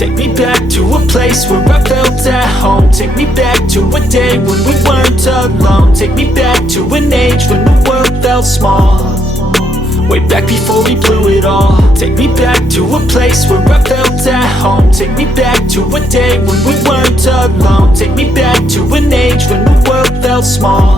Take me back to a place where I felt at home. Take me back to a day when we weren't alone. Take me back to an age when the world felt small, way back before we blew it all. Take me back to a place where I felt at home. Take me back to a day when we weren't alone. Take me back to an age when the world felt small,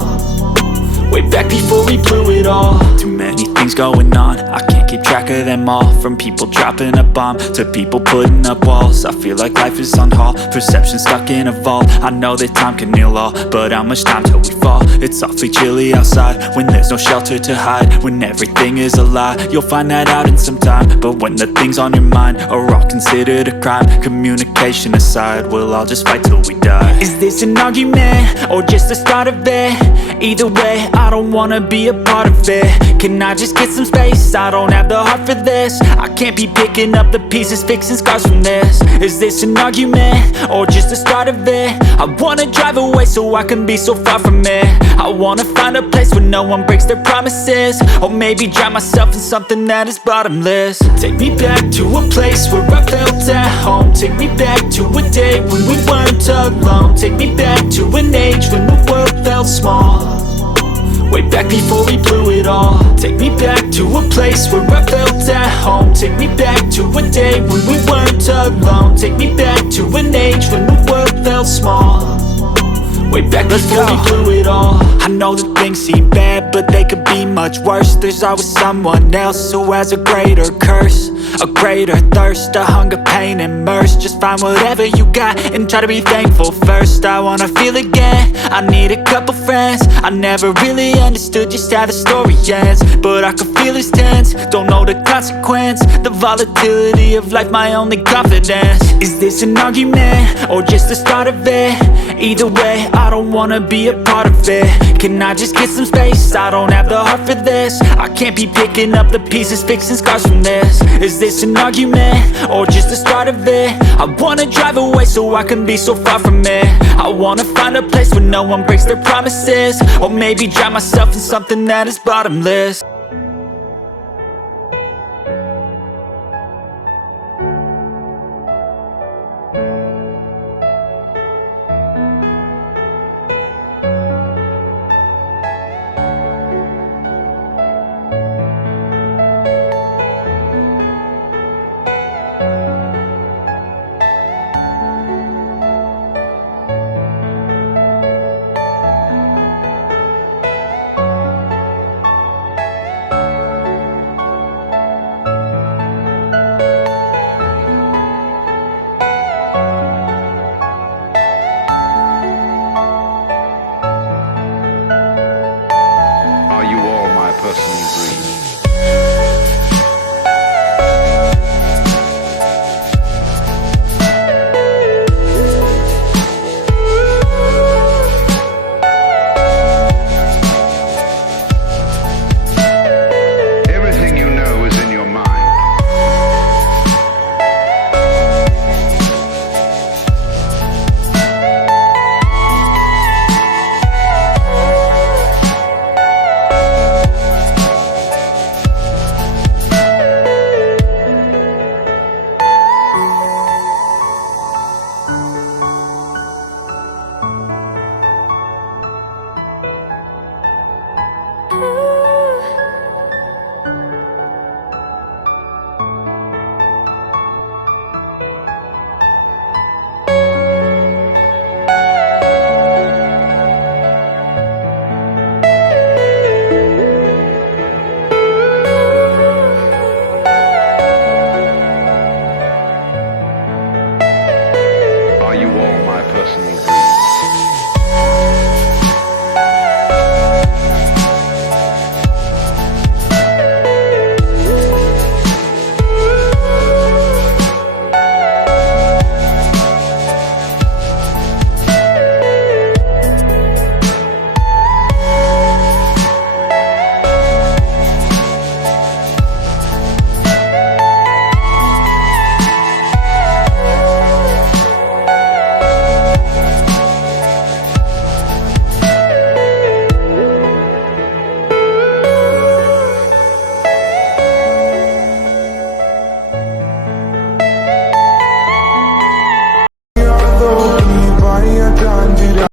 way back before we blew it all. Too many things going on, I can't keep track of them all. From people dropping a bomb to people putting up walls. I feel like life is on hold, perception stuck in a vault. I know that time can heal all, but how much time till we fall? It's awfully chilly outside when there's no shelter to hide. When everything is a lie, you'll find that out in some time. But when the things on your mind are all considered a crime, communication aside, we'll all just fight till we die. Is this an argument or just the start of it? Either way, I don't wanna be a part of it. Can I just get some space? I don't have the heart for this. I can't be picking up the pieces, fixing scars from this. Is this an argument or just the start of it? I wanna drive away so I can be so far from it. I wanna find a place where no one breaks their promises, or maybe drown myself in something that is bottomless. Take me back to a place where I felt at home. Take me back to a day when we weren't alone. Take me back to an age when the world felt small, way back before we blew it all. Take me back to a place where I felt at home. Take me back to a day when we weren't alone. Take me back to an age when the world felt small, way back before we blew it all. I know that things seem bad, but they could be much worse. There's always someone else who has a greater curse, a greater thirst, a hunger, pain, and mercy. Just find whatever you got and try to be thankful first. I wanna feel again, I need a couple friends. I never really understood just how the story ends, but I can feel it's tense, don't know the consequence. The volatility of life, my only confidence. Is this an argument or just the start of it? Either way, I don't wanna be a part of it. Can I just just get some space. I don't have the heart for this. I can't be picking up the pieces, fixing scars from this. Is this an argument, or just the start of it? I wanna drive away so I can be so far from it. I wanna find a place where no one breaks their promises, or maybe drown myself in something that is bottomless. Are you all my personal dreams?